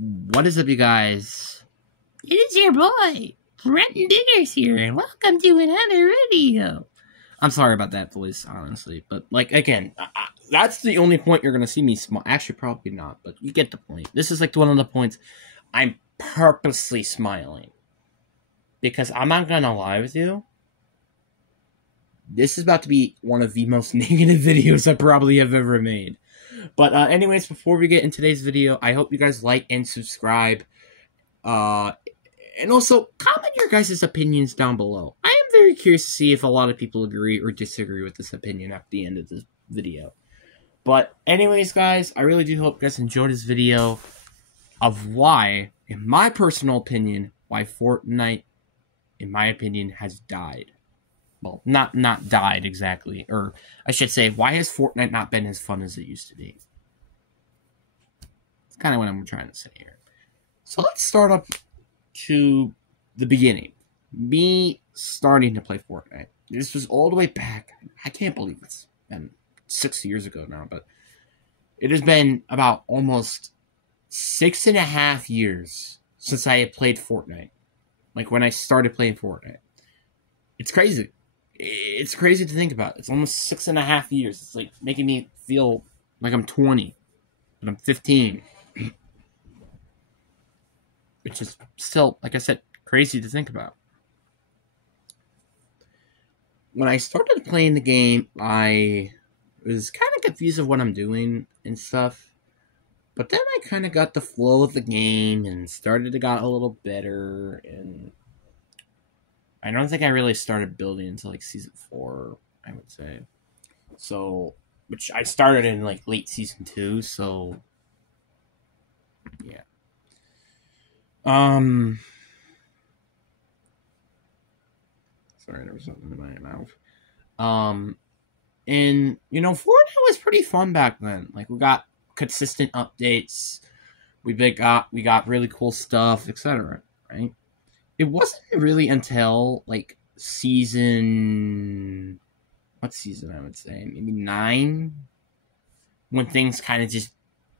What is up, you guys? It is your boy, Brenton Diggers here, and welcome to another video. I'm sorry about that voice, honestly, but, like, again, that's the only point you're gonna see me smile. Actually, probably not, but you get the point. This is, like, one of the points I'm purposely smiling. Because I'm not gonna lie with you, this is about to be one of the most negative videos I probably have ever made. But anyways, before we get in today's video, I hope you guys like and subscribe. And also, comment your guys' opinions down below. I am very curious to see if a lot of people agree or disagree with this opinion at the end of this video. But anyways, guys, I really do hope you guys enjoyed this video of why, in my personal opinion, why Fortnite, in my opinion, has died. Well, not died exactly, or I should say, why has Fortnite not been as fun as it used to be? It's kind of what I'm trying to say here. So let's start up to the beginning. Me starting to play Fortnite. This was all the way back. I can't believe it's been 6 years ago now, but it has been about almost 6.5 years since I had played Fortnite. Like when I started playing Fortnite. It's crazy. It's crazy to think about. It's almost 6.5 years. It's like making me feel like I'm 20, but I'm 15. Which is still, like I said, crazy to think about. When I started playing the game, I was kind of confused of what I'm doing and stuff. But then I kind of got the flow of the game and started to get a little better, and I don't think I really started building until like season 4, I would say. So, which I started in like late season 2, so yeah. Sorry, there was something in my mouth. And you know, Fortnite was pretty fun back then. Like we got consistent updates, we got really cool stuff, etc. Right? It wasn't really until, like, season... What season, I would say? Maybe 9? When things kind of just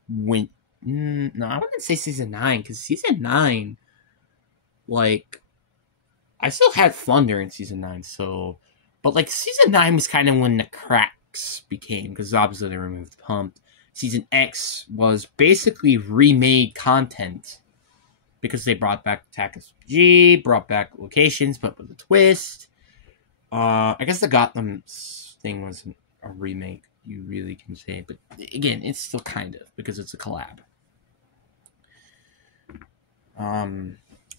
went... No, I wouldn't say season 9, because season 9, like... I still had fun during season 9, so... But, like, season 9 was kind of when the cracks became, because obviously they removed the pump. Season X was basically remade content. Because they brought back Attack SMG, brought back locations, but with a twist. I guess the Gotham thing wasn't a remake, you really can say. But again, it's still kind of, because it's a collab.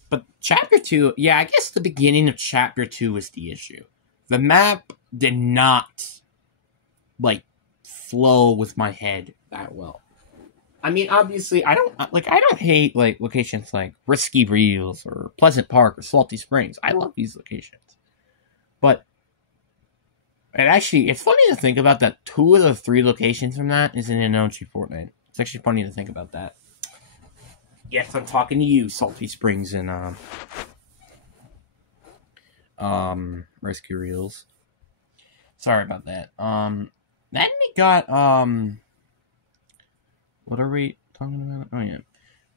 But Chapter 2, yeah, I guess the beginning of Chapter 2 was the issue. The map did not, like, flow with my head that well. I mean, obviously, I don't hate, like, locations like Risky Reels or Pleasant Park or Salty Springs. I love these locations. But, and actually, it's funny to think about that 2 of the 3 locations from that is in Anochi Fortnite. It's actually funny to think about that. Yes, I'm talking to you, Salty Springs and, Risky Reels. Sorry about that. Then we got, what are we talking about? Oh, yeah.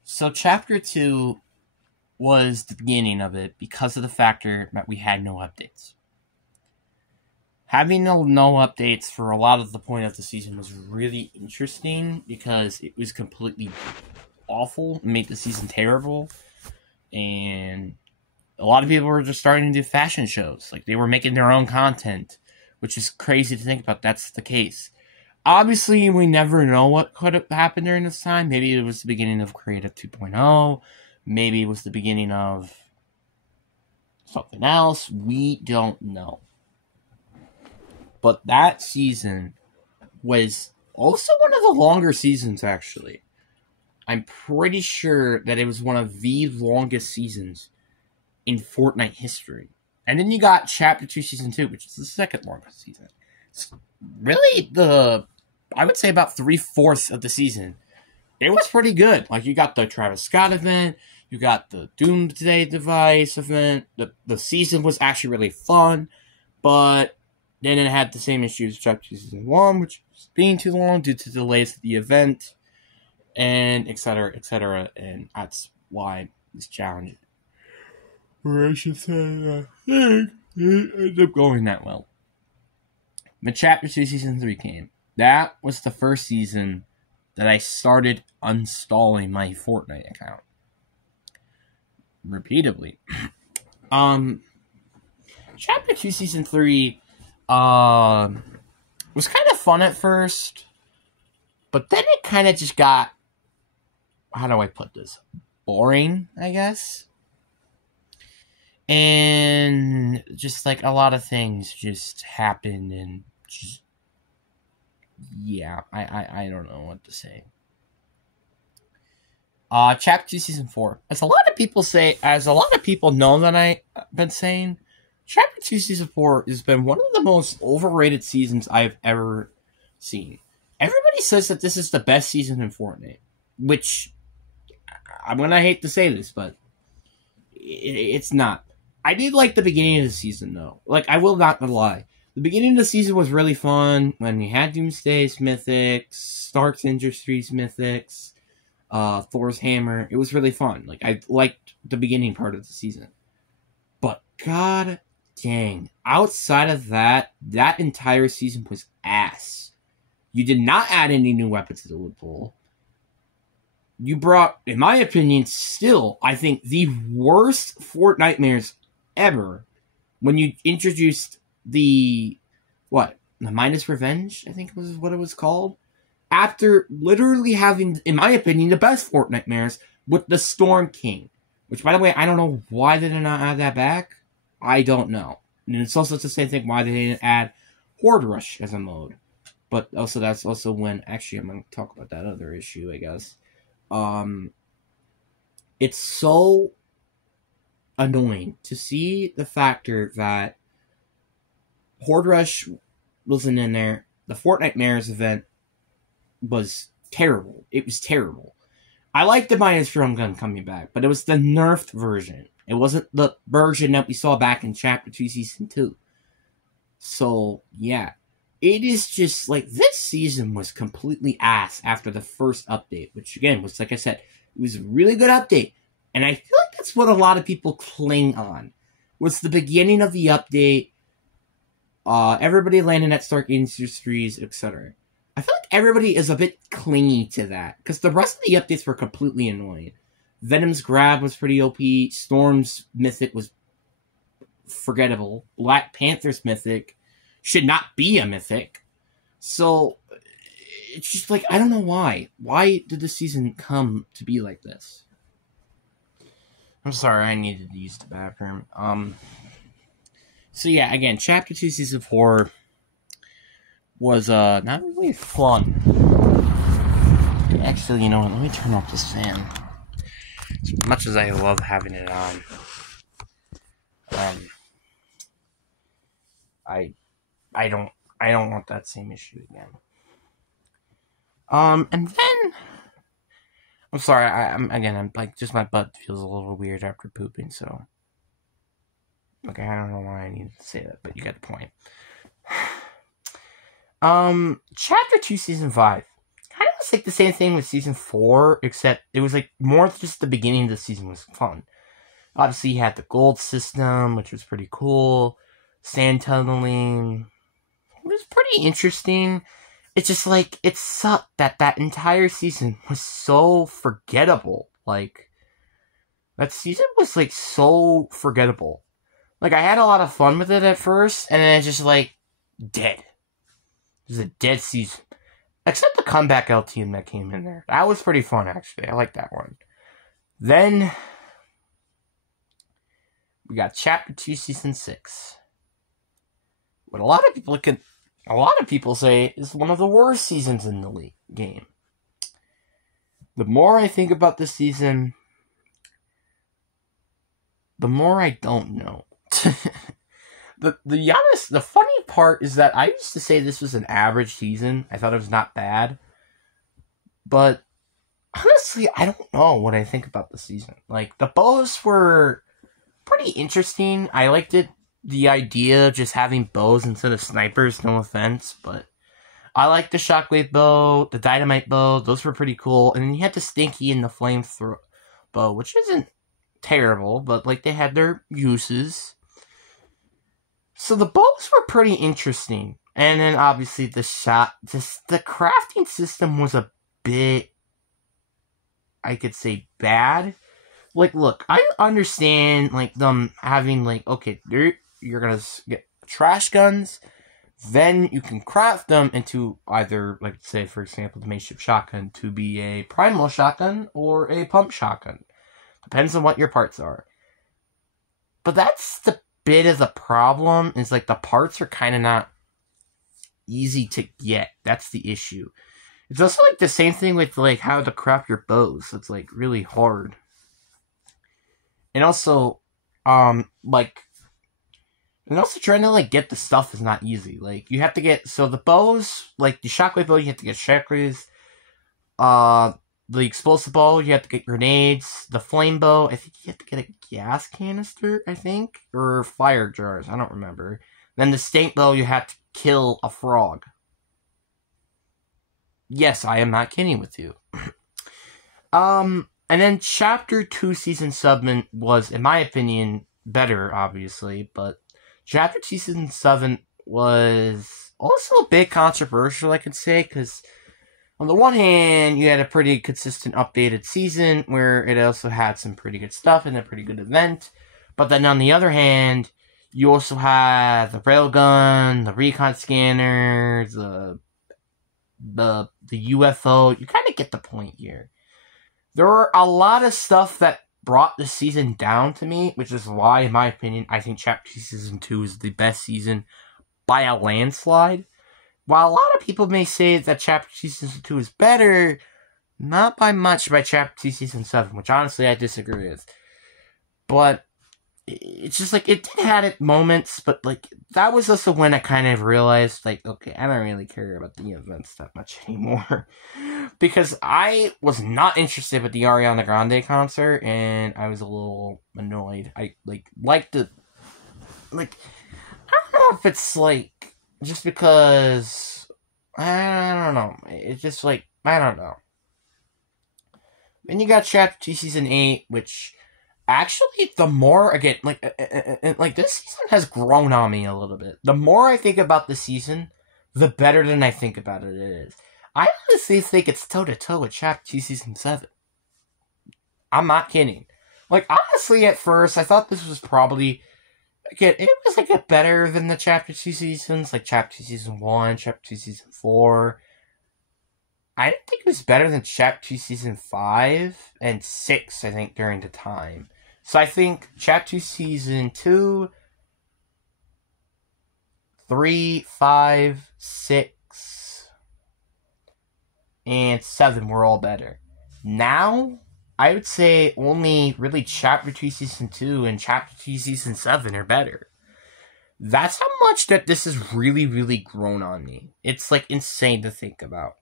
So, Chapter 2 was the beginning of it because of the factor that we had no updates. Having no updates for a lot of the point of the season was really interesting because it was completely awful and made the season terrible. And a lot of people were just starting to do fashion shows. Like, they were making their own content, which is crazy to think about. That's the case. Obviously, we never know what could have happened during this time. Maybe it was the beginning of Creative 2.0. Maybe it was the beginning of something else. We don't know. But that season was also one of the longer seasons, actually. I'm pretty sure that it was one of the longest seasons in Fortnite history. And then you got Chapter 2 Season 2, which is the second longest season. It's really I would say about 3/4 of the season. It was pretty good. Like, you got the Travis Scott event, you got the Doomsday Device event. The season was actually really fun, but then it had the same issues as Chapter 2 Season 1, which was being too long due to delays of the event. and etc., etc., and that's why this challenge, or I should say, I think it ended up going that well. But Chapter 2 Season 3 came. That was the first season that I started uninstalling my Fortnite account. Repeatedly. Chapter 2 Season 3 was kind of fun at first, but then it kind of just got, how do I put this? Boring, I guess. And just like a lot of things just happened and just, yeah, I don't know what to say. Chapter 2 Season 4. As a lot of people know that I've been saying, Chapter 2 Season 4 has been one of the most overrated seasons I've ever seen. Everybody says that this is the best season in Fortnite, which I'm gonna hate to say this, but it's not. I did like the beginning of the season, though. Like, I will not lie. The beginning of the season was really fun when you had Doomsday's Mythics, Stark's Industries Mythics, Thor's Hammer. It was really fun. Like, I liked the beginning part of the season. But, god dang. Outside of that, that entire season was ass. You did not add any new weapons to the loot pool. You brought, in my opinion, still, I think, the worst Fortnitemares ever when you introduced the Minus Revenge, I think was what it was called, after literally having, in my opinion, the best Fortnitemares with the Storm King, which, by the way, I don't know why they did not add that back. I don't know. And it's also the same thing why they didn't add Horde Rush as a mode. But also, that's also when, actually, I'm going to talk about that other issue, I guess. It's so annoying to see the factor that Horde Rush wasn't in there. The Fortnitemares event was terrible. It was terrible. I liked the Minus Drum Gun coming back, but it was the nerfed version. It wasn't the version that we saw back in Chapter 2 Season 2. So, yeah. It is just, like, this season was completely ass after the first update, which, again, was, like I said, it was a really good update. And I feel like that's what a lot of people cling on. Was the beginning of the update, everybody landing at Stark Industries, etc. I feel like everybody is a bit clingy to that, because the rest of the updates were completely annoying. Venom's Grab was pretty OP, Storm's Mythic was forgettable, Black Panther's Mythic should not be a Mythic. So, it's just like, I don't know why. Why did the season come to be like this? I'm sorry, I needed to use the bathroom. So yeah, again, Chapter 2 Season 4 was, not really fun. Actually, you know what, let me turn off this fan. As much as I love having it on. I don't want that same issue again. And then, I'm sorry, I'm like, just my butt feels a little weird after pooping, so, okay, I don't know why I needed to say that, but you get the point. Chapter 2, Season 5. Kind of was like the same thing with Season 4, except it was like more just the beginning of the season was fun. Obviously, you had the gold system, which was pretty cool. Sand tunneling. It was pretty interesting. It's just like, it sucked that entire season was so forgettable. Like, that season was like so forgettable. Like, I had a lot of fun with it at first, and then it's just like, dead. It was a dead season. Except the comeback LTM that came in there. That was pretty fun, actually. I like that one. Then, we got Chapter 2, Season 6. What a lot of people say is one of the worst seasons in the game. The more I think about this season, the more I don't know. The funny part is that I used to say this was an average season. I thought it was not bad. But honestly, I don't know what I think about the season. Like, the bows were pretty interesting. I liked it. The idea of just having bows instead of snipers, no offense, but I like the shockwave bow, the dynamite bow. Those were pretty cool. And then you had the stinky and the flamethrower bow, which isn't terrible, but like they had their uses. So the bows were pretty interesting. And then obviously the crafting system was a bit, I could say, bad. Like, look, I understand, like, them having, like, okay, you're gonna get trash guns, then you can craft them into either, like, say, for example, the makeshift shotgun to be a primal shotgun or a pump shotgun. Depends on what your parts are. But that's the bit of the problem, is, like, the parts are kind of not easy to get. That's the issue. It's also, like, the same thing with, like, how to craft your bows. It's, like, really hard. And also, and also trying to, like, get the stuff is not easy. Like, you have to get, so the bows, like, the shockwave bow, you have to get chakras. The explosive bow, you have to get grenades. The flame bow, I think you have to get a gas canister, I think? Or fire jars, I don't remember. Then the stink bow, you have to kill a frog. Yes, I am not kidding with you. And then Chapter 2 Season 7 was, in my opinion, better, obviously, but Chapter 2 Season 7 was also a bit controversial, I could say, because on the one hand, you had a pretty consistent updated season, where it also had some pretty good stuff and a pretty good event, but then on the other hand, you also had the railgun, the recon scanner, the UFO. You kind of get the point here. There were a lot of stuff that brought the season down to me, which is why, in my opinion, I think Chapter 2 Season 2 is the best season by a landslide. While a lot of people may say that Chapter 2 Season 2 is better, not by much by Chapter 2 Season 7, which honestly I disagree with. But it's just like, it did have its moments, but like, that was also when I kind of realized, like, okay, I don't really care about the events that much anymore. Because I was not interested with the Ariana Grande concert, and I was a little annoyed. I, like the, like, I don't know if it's, like, just because, I don't know, it's just, like, I don't know. Then you got Chapter 2 Season 8, which, actually, the more, again, like this season has grown on me a little bit. The more I think about the season, the better than I think about it is. I honestly think it's toe-to-toe with Chapter 2 Season 7. I'm not kidding. Like, honestly, at first, I thought this was probably, again, it was, like, a better than the Chapter 2 seasons, like Chapter 2 Season 1, Chapter 2 Season 4. I didn't think it was better than Chapter 2 Season 5 and 6, I think, during the time. So I think Chapter 2 Season 2, 3, 5, 6, and 7 were all better. Now, I would say only really Chapter 2 Season 2 and Chapter 2 Season 7 are better. That's how much that this has really, really grown on me. It's, like, insane to think about.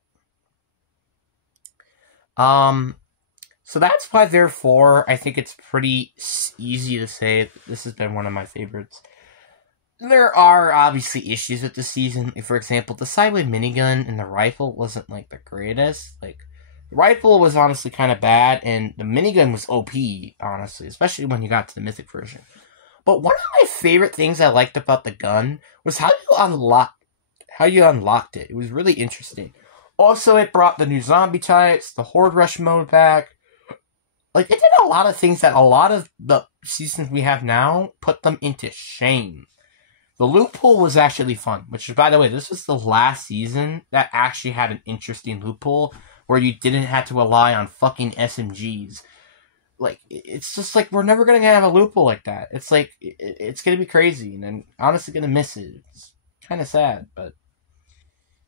So that's why, therefore, I think it's pretty easy to say that this has been one of my favorites. There are obviously issues with the season. For example, the sideway minigun and the rifle wasn't, like, the greatest. Like, the rifle was honestly kind of bad, and the minigun was OP, honestly, especially when you got to the Mythic version. But one of my favorite things I liked about the gun was how you unlocked it. It was really interesting. Also, it brought the new zombie types, the Horde Rush mode back. Like, it did a lot of things that a lot of the seasons we have now put them into shame. The loot pool was actually fun, which, by the way, this was the last season that actually had an interesting loot pool where you didn't have to rely on fucking SMGs. Like, it's just like, we're never going to have a loot pool like that. It's like, it's going to be crazy, and I'm honestly going to miss it. It's kind of sad, but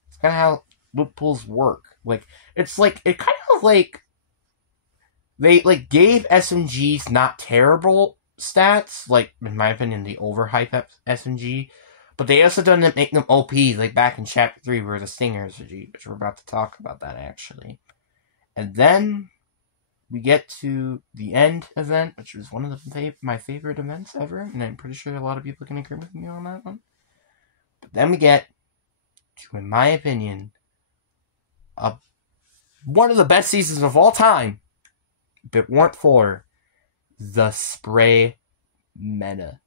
it's kind of how loot pools work. Like, it's like, it kind of like, they, like, gave SMGs not terrible stats, like, in my opinion, the overhyped SMG, but they also didn't make them OP, like back in Chapter 3 where the Stinger SMG, which we're about to talk about that, actually. And then we get to the end event, which was one of my favorite events ever, and I'm pretty sure a lot of people can agree with me on that one. But then we get to, in my opinion, one of the best seasons of all time, if it weren't for the spray meta.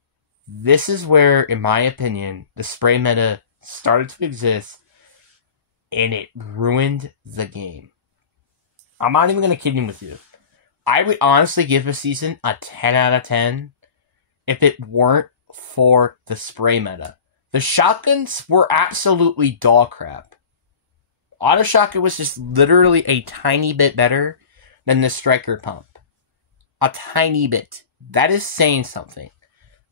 This is where, in my opinion, the spray meta started to exist, and it ruined the game. I'm not even going to kid you with you. I would honestly give the season a 10 out of 10 if it weren't for the spray meta. The shotguns were absolutely dog crap. Auto shotgun was just literally a tiny bit better than the striker pump. A tiny bit. That is saying something.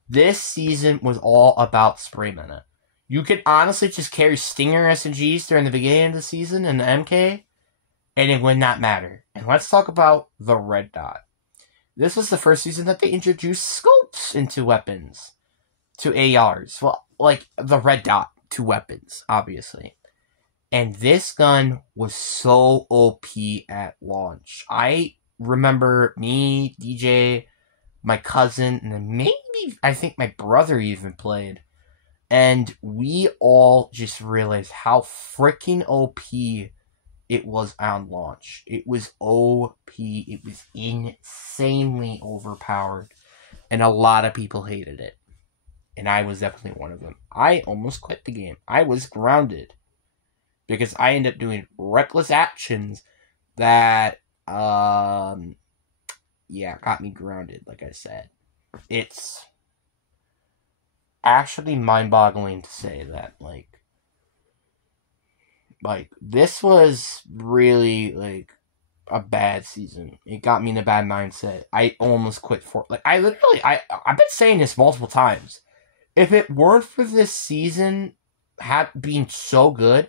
This season was all about spray meta. You could honestly just carry Stinger SMGs during the beginning of the season in the MK, and it would not matter. And let's talk about the red dot. This was the first season that they introduced scopes into weapons. To ARs. Well, like the red dot to weapons, obviously. And this gun was so OP at launch. I remember me, DJ, my cousin, and then maybe I think my brother even played. And we all just realized how freaking OP it was on launch. It was OP. It was insanely overpowered. And a lot of people hated it. And I was definitely one of them. I almost quit the game. I was grounded. Because I ended up doing reckless actions that, got me grounded, like I said. It's actually mind-boggling to say that, like, this was really, a bad season. It got me in a bad mindset. I almost quit I've been saying this multiple times. If it weren't for this season being so good,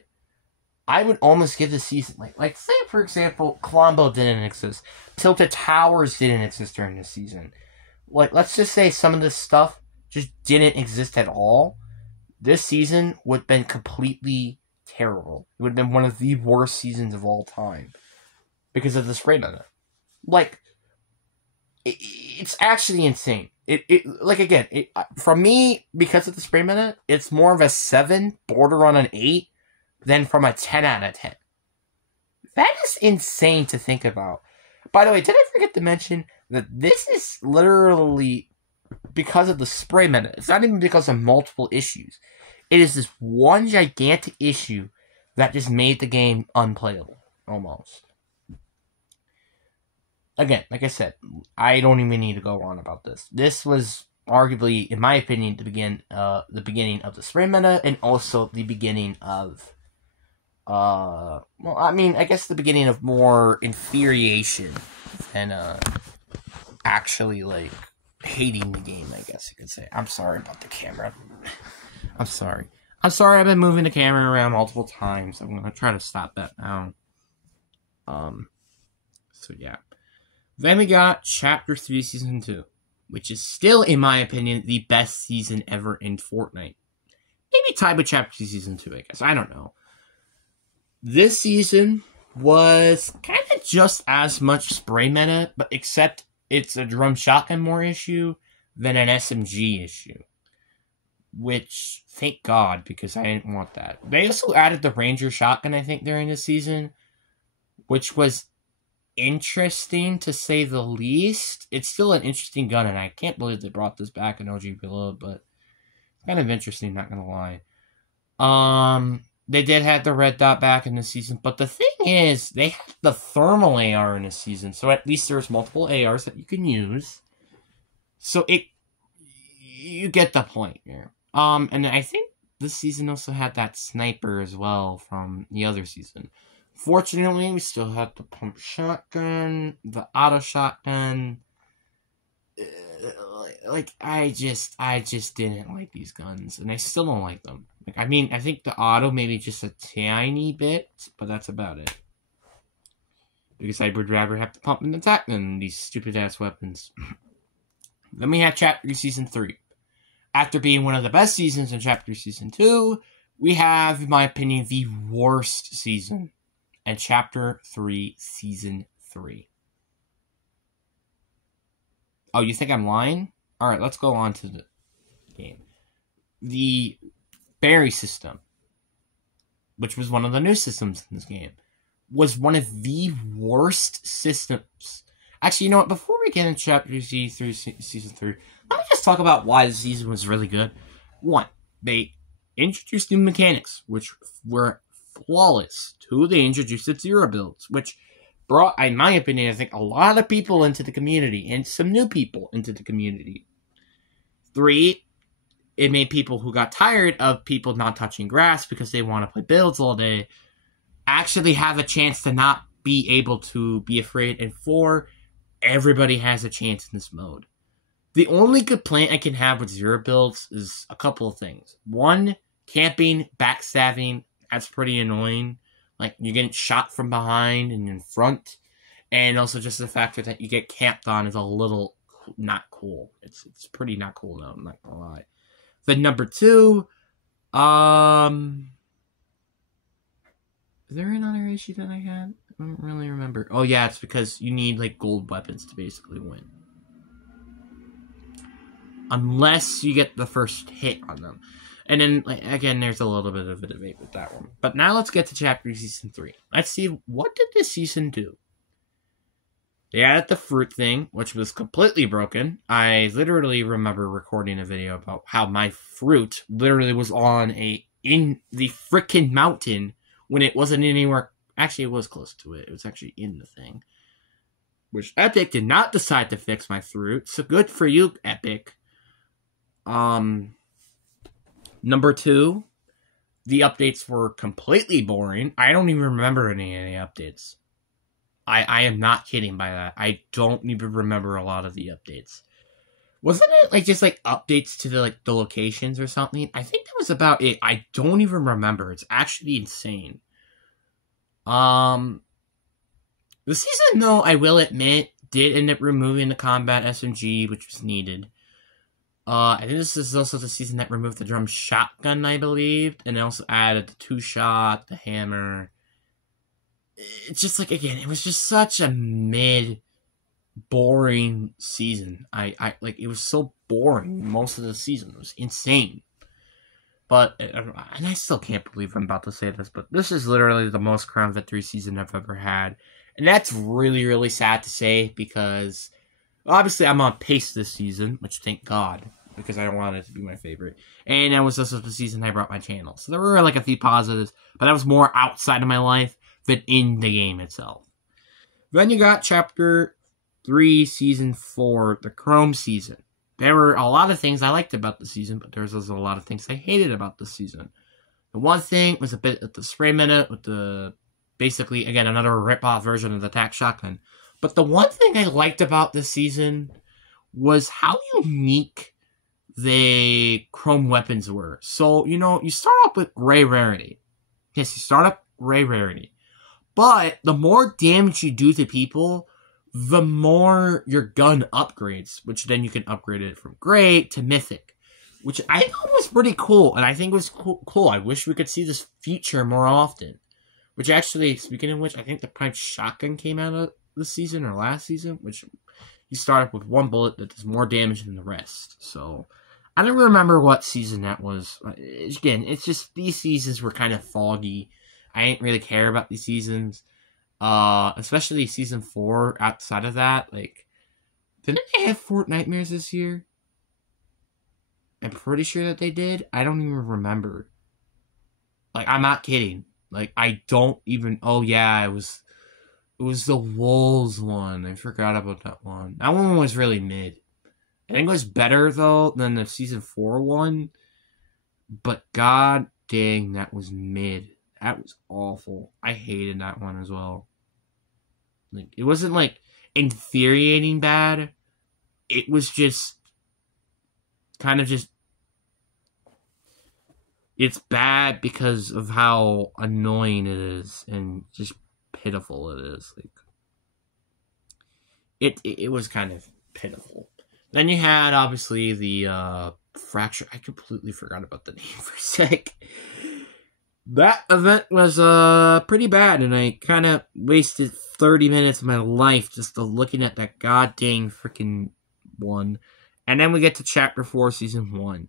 I would almost give the season, say, for example, Colombo didn't exist. Tilted Towers didn't exist during this season. Let's just say some of this stuff just didn't exist at all. This season would have been completely terrible. It would have been one of the worst seasons of all time. Because of the spray meta. It's actually insane. From me, because of the spray meta, it's more of a 7, border on an 8, than from a 10 out of 10. That is insane to think about. By the way, did I forget to mention that this is literally because of the spray meta? It's not even because of multiple issues. It is this one gigantic issue that just made the game unplayable, almost. Again, like I said, I don't even need to go on about this. This was arguably, in my opinion, the beginning of the spray meta, and also the beginning of, I guess the beginning of more infuriation and actually hating the game, I guess you could say. I'm sorry about the camera. I'm sorry. I've been moving the camera around multiple times. I'm gonna try to stop that now. So yeah. Then we got Chapter 3 Season 2, which is still, in my opinion, the best season ever in Fortnite. Maybe tied with Chapter 2 Season 2, I guess. I don't know. This season was kind of just as much spray meta, but except it's a drum shotgun more issue than an SMG issue. Which, thank God, because I didn't want that. They also added the Ranger shotgun, I think, during this season, which was interesting to say the least. It's still an interesting gun, and I can't believe they brought this back in OG Reload, but kind of interesting, not gonna lie. They did have the red dot back in the season, but the thing is, they had the thermal AR in the season, so at least there's multiple ARs that you can use. So you get the point here. And I think this season also had that sniper as well from the other season. Fortunately, we still have the pump shotgun, the auto shotgun. I just didn't like these guns, and I still don't like them. I think the auto maybe just a tiny bit, but that's about it. Because I would rather have the pump and attack than these stupid ass weapons. Then we have Chapter Season 3. After being one of the best seasons in Chapter Season 2, we have, in my opinion, the worst season. And Chapter 3, Season 3. Oh, you think I'm lying? Alright, let's go on to the game. The berry system. which was one of the new systems in this game, was one of the worst systems. Actually, you know what? Before we get into Chapter Z through Season 3, let me just talk about why the season was really good. One, they introduced new mechanics, which were flawless. Two, they introduced its zero builds, which brought, in my opinion, I think, a lot of people into the community, and some new people into the community. Three, it made people who got tired of people not touching grass because they want to play builds all day actually have a chance to not be able to be afraid. And four, everybody has a chance in this mode. The only complaint I can have with zero builds is a couple of things. One, camping, backstabbing, that's pretty annoying. Like, you're getting shot from behind and in front. And also just the factor that you get camped on is a little not cool. It's pretty not cool, though, I'm not gonna lie. Then number two, is there another issue that I had? I don't really remember. Oh yeah, it's because you need, like, gold weapons to basically win. Unless you get the first hit on them. And then, like, again, there's a little bit of a debate with that one. But now let's get to Chapter Season 3. Let's see, what did this season do? They added the fruit thing, which was completely broken. I literally remember recording a video about how my fruit literally was in the frickin' mountain when it wasn't anywhere. Actually, it was close to it. It was actually in the thing. Which Epic did not decide to fix my fruit. So good for you, Epic. Number two, the updates were completely boring. I don't even remember any updates. I am not kidding by that. I don't even remember a lot of the updates. Wasn't it like just like updates to the locations or something? I think that was about it. I don't even remember. It's actually insane. The season, though, I will admit, did end up removing the combat SMG, which was needed. I think this is also the season that removed the drum shotgun, I believe, and it also added the 2-shot, the hammer. It's just like, again, it was just such a boring season. It was so boring most of the season. It was insane. But, and I still can't believe I'm about to say this, but this is literally the most Crown Victory season I've ever had. And that's really, really sad to say, because obviously I'm on pace this season, which thank God, because I don't want it to be my favorite. And that was also the season I brought my channel. So there were like a few positives, but that was more outside of my life than in the game itself. Then you got Chapter 3, Season 4, the Chrome season. There were a lot of things I liked about the season, but there was also a lot of things I hated about the season. The one thing was a bit of the spray minute with the, basically, again, another rip-off version of the tac shotgun. But the one thing I liked about this season was how unique the Chrome weapons were. So, you know, you start off with Ray Rarity. Yes, you start up Ray Rarity. But the more damage you do to people, the more your gun upgrades, which then you can upgrade it from Great to Mythic, which I thought was pretty cool, and I think it was cool. I wish we could see this feature more often. Which actually, speaking of which, I think the Prime Shotgun came out of this season or last season, which you start up with one bullet that does more damage than the rest. So, I don't remember what season that was. Again, it's just, these seasons were kind of foggy. I didn't really care about these seasons. Especially Season 4, outside of that, like, didn't they have Fortnitemares this year? I'm pretty sure that they did. I don't even remember. Like, I'm not kidding. Like, I don't even, oh yeah, it was the Wolves one. I forgot about that one. That one was really mid. I think it was better, though, than the Season 4 one. But god dang, that was mid. That was awful. I hated that one as well. Like, it wasn't, like, infuriating bad. It was just kind of just, it's bad because of how annoying it is and just pitiful it is. Like, it was kind of pitiful. Then you had, obviously, the Fracture. I completely forgot about the name for a sec. That event was pretty bad, and I kind of wasted 30 minutes of my life just looking at that goddamn freaking one. And then we get to Chapter 4, Season 1.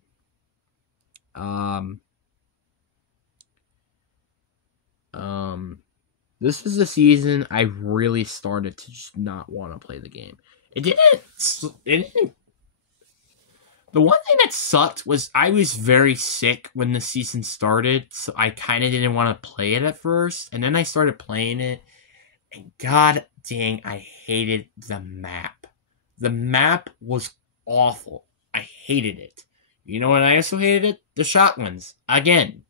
This was the season I really started to just not want to play the game. It didn't. The one thing that sucked was I was very sick when the season started, so I kind of didn't want to play it at first, and then I started playing it, and god dang, I hated the map. The map was awful. I hated it. You know what I also hated it? The shotguns. Again,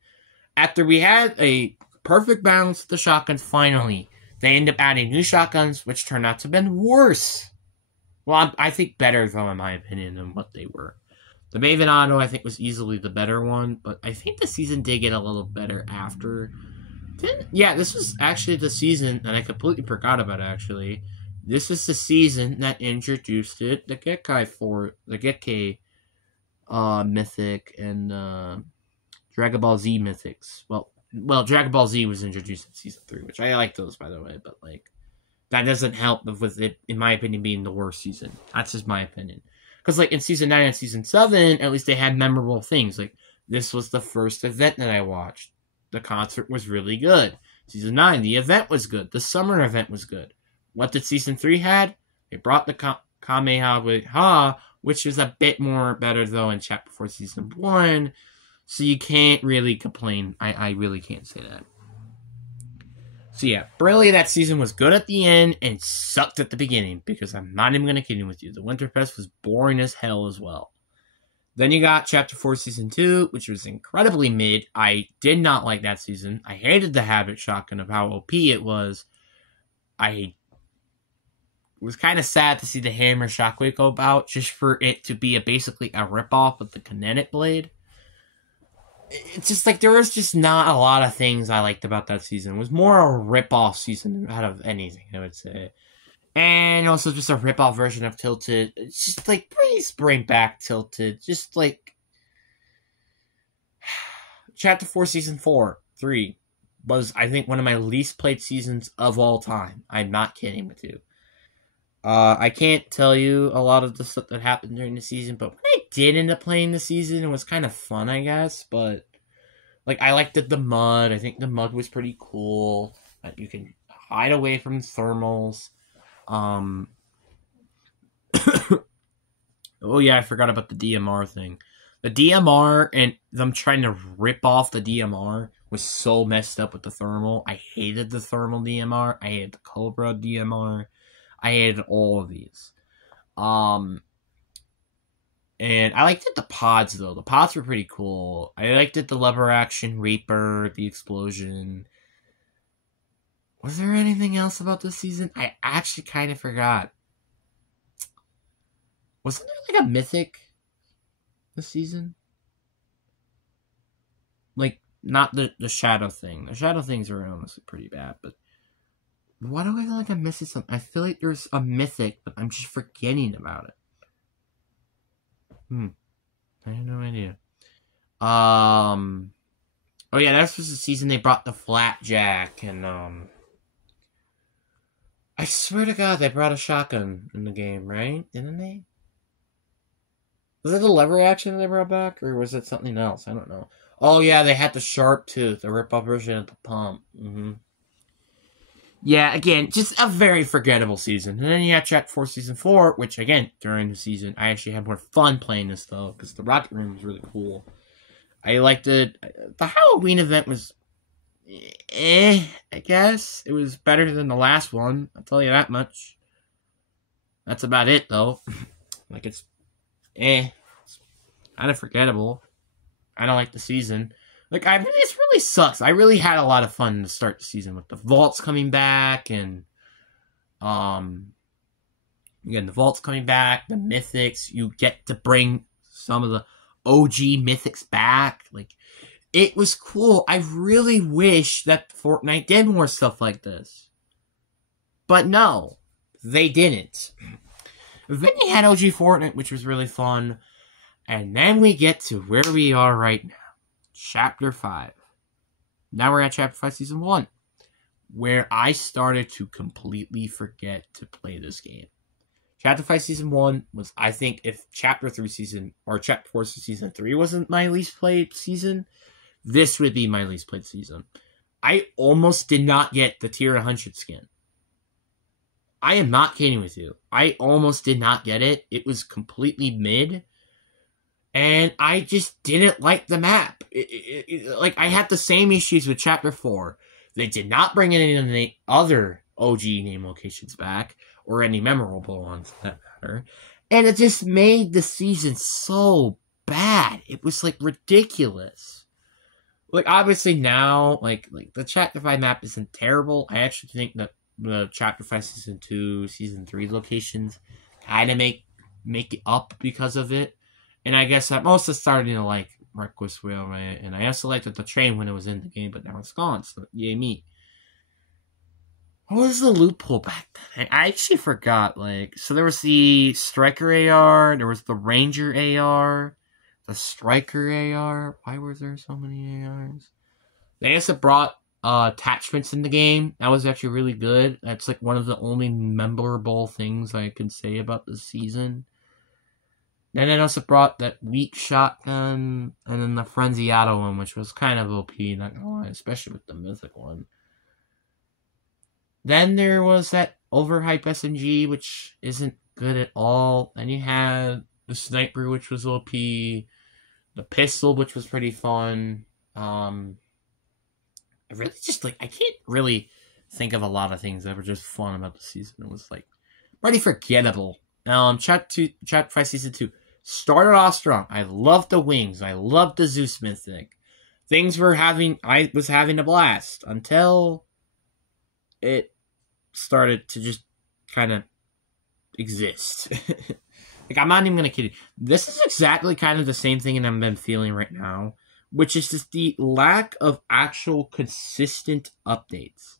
after we had a perfect balance with the shotguns, finally, they end up adding new shotguns, which turned out to have been worse. Well, I think better, though, in my opinion, than what they were. The Maven Auto, I think, was easily the better one, but I think the season did get a little better after. Yeah, this was actually the season, and I completely forgot about it, actually. This is the season that introduced it, the Gekkai mythic and Dragon Ball Z mythics. Well, Dragon Ball Z was introduced in Season 3, which I like those, by the way, but, like, that doesn't help with it, in my opinion, being the worst season. That's just my opinion. Because, like, in Season 9 and Season 7, at least they had memorable things. Like, this was the first event that I watched. The concert was really good. Season 9, the event was good. The summer event was good. What did Season 3 had? They brought the Kamehameha, which is a bit more better, though, in Chapter 4 Season 1. So you can't really complain. I really can't say that. So yeah, really that season was good at the end and sucked at the beginning, because I'm not even going to kid you with you. The Winter Fest was boring as hell as well. Then you got Chapter 4 Season 2, which was incredibly mid. I did not like that season. I hated the Habit Shotgun of how OP it was. I was kind of sad to see the Hammer Shockwave go out, just for it to be basically a ripoff of the Kinetic Blade. It's just like, there was just not a lot of things I liked about that season. It was more a rip-off season out of anything, I would say. And also just a rip-off version of Tilted. It's just like, please bring back Tilted. Just like, Chapter 4 Season 3 was, I think, one of my least played seasons of all time. I'm not kidding with you. I can't tell you a lot of the stuff that happened during the season, but when I did end up playing the season, it was kind of fun, I guess. But, like, I liked the mud. I think the mud was pretty cool. You can hide away from thermals. Oh yeah, I forgot about the DMR thing. The DMR and them trying to rip off the DMR was so messed up with the thermal. I hated the thermal DMR. I hated the Cobra DMR. I hated all of these. And I liked the pods, though. The pods were pretty cool. I liked the lever action, Reaper, the explosion. Was there anything else about this season? I actually kind of forgot. Wasn't there, like, a mythic this season? Like, not the shadow thing. The shadow things are honestly pretty bad, but why do I feel like I'm missing something? I feel like there's a mythic, but I'm just forgetting about it. I have no idea. Oh yeah, that was the season they brought the Flapjack, and I swear to God, they brought a shotgun in the game, right? Didn't they? Was it the lever action they brought back, or was it something else? I don't know. Oh yeah, they had the Sharp Tooth, the rip-off version of the pump. Yeah, again, just a very forgettable season. And then you have Chapter 4 Season 4, which, again, during the season, I actually had more fun playing this, though, because the Rocket Room was really cool. I liked it. The Halloween event was I guess. It was better than the last one, I'll tell you that much. That's about it, though. Like, it's It's kind of forgettable. I don't like the season. Like, it really sucks. I really had a lot of fun to start the season with the vaults coming back, and again, the vaults coming back, the mythics. You get to bring some of the OG mythics back. Like, it was cool. I really wish that Fortnite did more stuff like this, but no, they didn't. Then you had OG Fortnite, which was really fun, and then we get to where we are right now. Chapter 5. Now we're at Chapter 5 Season 1, where I started to completely forget to play this game. Chapter 5 Season 1 was, I think, if Chapter 3 Season, or Chapter 4 Season 3 wasn't my least played season, this would be my least played season. I almost did not get the tier 100 skin. I am not kidding with you. I almost did not get it. It was completely mid. And I just didn't like the map. Like, I had the same issues with Chapter 4. They did not bring any of the other OG name locations back, or any memorable ones, for that matter. And it just made the season so bad. It was, like, ridiculous. Like, obviously now, like the Chapter 5 map isn't terrible. I actually think that the Chapter 5 Season 2, Season 3 locations kind of make it up because of it. And I guess I'm also starting to like Reckless Railway, and I also liked the train when it was in the game, but now it's gone, so yay me. What was the loophole back then? I actually forgot, like, so there was the Striker AR, there was the Ranger AR, the Striker AR. Why were there so many ARs? They also brought attachments in the game. That was actually really good. That's like one of the only memorable things I can say about this season. Then it also brought that weak shotgun, and then the Frenzy Auto one, which was kind of OP, not gonna lie, especially with the Mythic one. Then there was that overhyped SMG, which isn't good at all. Then you had the Sniper, which was OP, the Pistol, which was pretty fun. I really just, like, I can't really think of a lot of things that were just fun about the season. It was, like, pretty forgettable. Chapter 5 Season 2. Started off strong. I loved the wings. I loved the Zeus Mythic. I was having a blast until it started to just kind of exist. Like, I'm not even going to kid you. This is exactly kind of the same thing that I've been feeling right now, which is just the lack of actual consistent updates.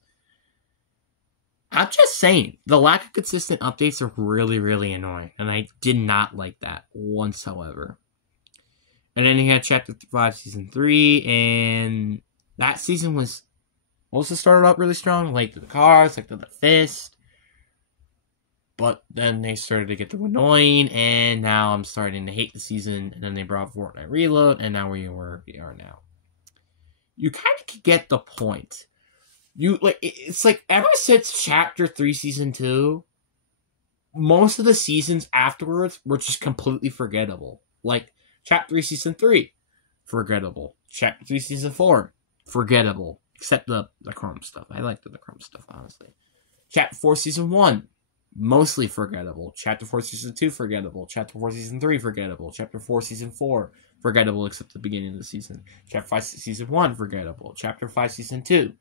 I'm just saying, the lack of consistent updates are really, really annoying, and I did not like that whatsoever. And then you had Chapter 5, Season 3, and that season was also started out really strong, like the cars, like the Fist, but then they started to get too annoying, and now I'm starting to hate the season, and then they brought Fortnite Reload, and now we're where we are now. You kind of get the point. It's like, ever since Chapter 3 Season 2, most of the seasons afterwards were just completely forgettable. Like, Chapter 3 Season 3, forgettable. Chapter 3 Season 4, forgettable. Except the Chrome stuff. I liked the Chrome stuff, honestly. Chapter 4 Season 1, mostly forgettable. Chapter 4 Season 2, forgettable. Chapter 4 Season 3, forgettable. Chapter 4 Season 4, forgettable except the beginning of the season. Chapter 5 Season 1, forgettable. Chapter 5 Season 2,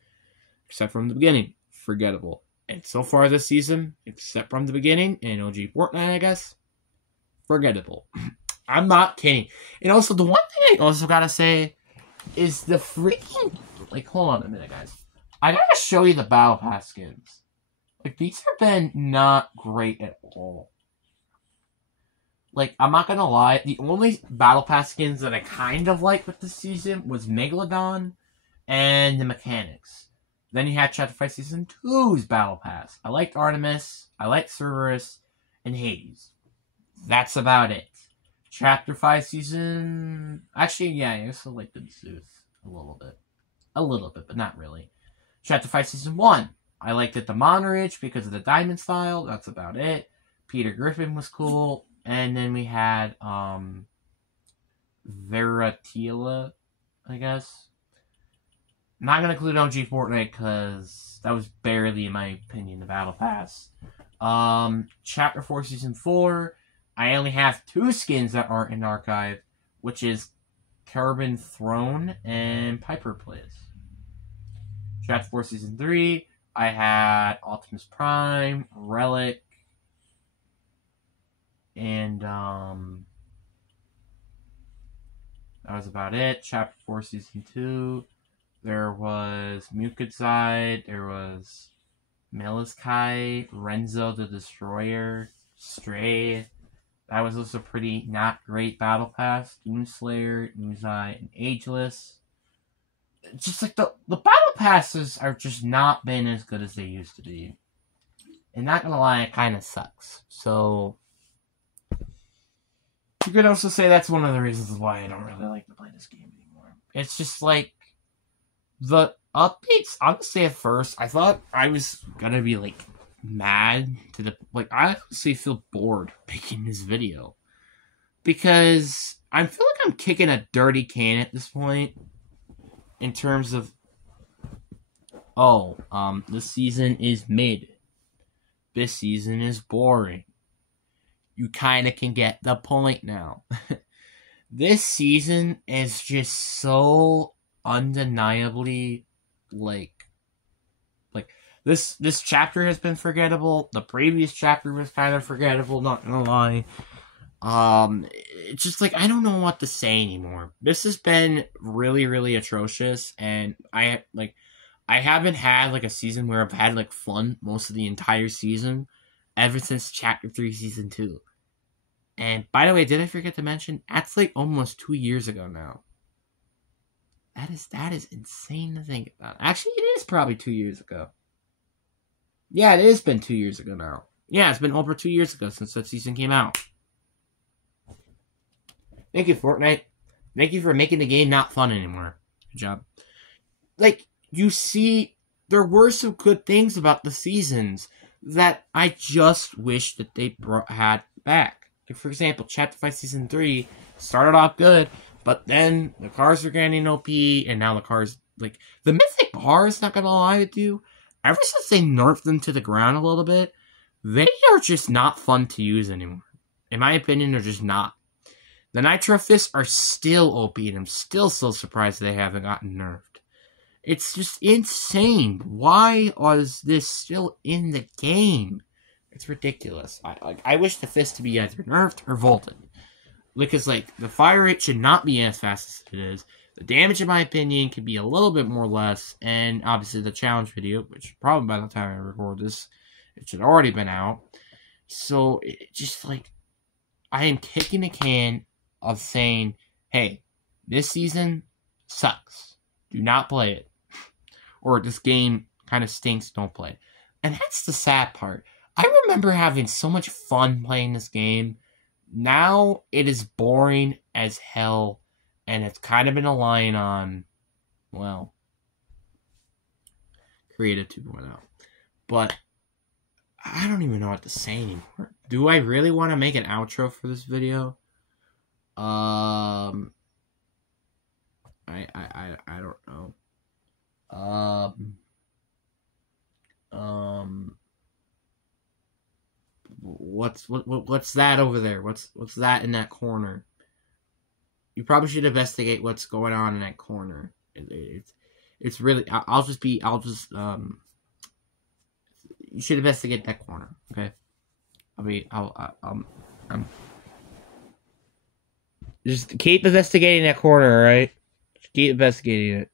except from the beginning, forgettable. And so far this season, except from the beginning, and OG Fortnite, I guess, forgettable. I'm not kidding. And also, the one thing I also gotta say is the freaking... Like, hold on a minute, guys. I gotta show you the Battle Pass skins. Like, these have been not great at all. Like, I'm not gonna lie, the only Battle Pass skins that I kind of liked with this season was Megalodon and the Mechanics. Then you had Chapter 5 Season 2's Battle Pass. I liked Artemis, I liked Cerberus, and Hades. That's about it. Chapter 5 Season... Actually, yeah, I also liked the Zeus a little bit. A little bit, but not really. Chapter 5 Season 1. I liked it the Monridge because of the diamond style. That's about it. Peter Griffin was cool. And then we had Veratila, I guess. I'm not going to include OG Fortnite because that was barely, in my opinion, the Battle Pass. Chapter 4 Season 4. I only have 2 skins that aren't in Archive, which is Carbon Throne and Piper Plays. Chapter 4 Season 3. I had Optimus Prime, Relic, and that was about it. Chapter 4 Season 2. There was Mukudzide, there was Meliskai, Renzo the Destroyer, Stray. That was also pretty not great Battle Pass. Doomslayer, Nuzai, and Ageless. Just like the Battle Passes are just not been as good as they used to be. And not gonna lie, it kind of sucks. So, you could also say that's one of the reasons why I don't really like to play this game anymore. It's just like, Updates, honestly, at first, I thought I was gonna be, like, mad to the, like, I honestly feel bored making this video. Because I feel like I'm kicking a dirty can at this point, in terms of, this season is mid. This season is boring. You kinda can get the point now. This season is just so undeniably, like this chapter has been forgettable. The previous chapter was kind of forgettable, not gonna lie. It's just like I don't know what to say anymore. This has been really, really atrocious, and I haven't had like a season where I've had like fun most of the entire season ever since chapter 3 season 2. And by the way, did I forget to mention that's like almost 2 years ago now. That is insane to think about. Actually, it is probably 2 years ago. Yeah, it has been 2 years ago now. Yeah, it's been over 2 years ago since that season came out. Thank you, Fortnite. Thank you for making the game not fun anymore. Good job. Like, you see, there were some good things about the seasons that I just wish that they had back. Like, for example, Chapter 5 Season 3 started off good, but then the cars were getting OP, and now the cars, like, the Mythic Bars, not gonna lie with you, ever since they nerfed them to the ground a little bit, they are just not fun to use anymore. In my opinion, they're just not. The Nitro Fists are still OP, and I'm still so surprised they haven't gotten nerfed. It's just insane. Why is this still in the game? It's ridiculous. I wish the fist to be either nerfed or vaulted. Because, like, the fire rate should not be as fast as it is. The damage, in my opinion, could be a little bit more less. And, obviously, the challenge video, which probably by the time I record this, it should already been out. So, it just, like, I am kicking a can of saying, hey, this season sucks. Do not play it. Or this game kind of stinks, don't play it. And that's the sad part. I remember having so much fun playing this game. Now it is boring as hell, and it's kind of been relying on, well, Creative 2.0. But I don't even know what to say anymore. Do I really want to make an outro for this video? I don't know. What's that over there? What's that in that corner? You probably should investigate what's going on in that corner. It's really. You should investigate that corner. Okay. I'm just keep investigating that corner. All right. Just keep investigating it.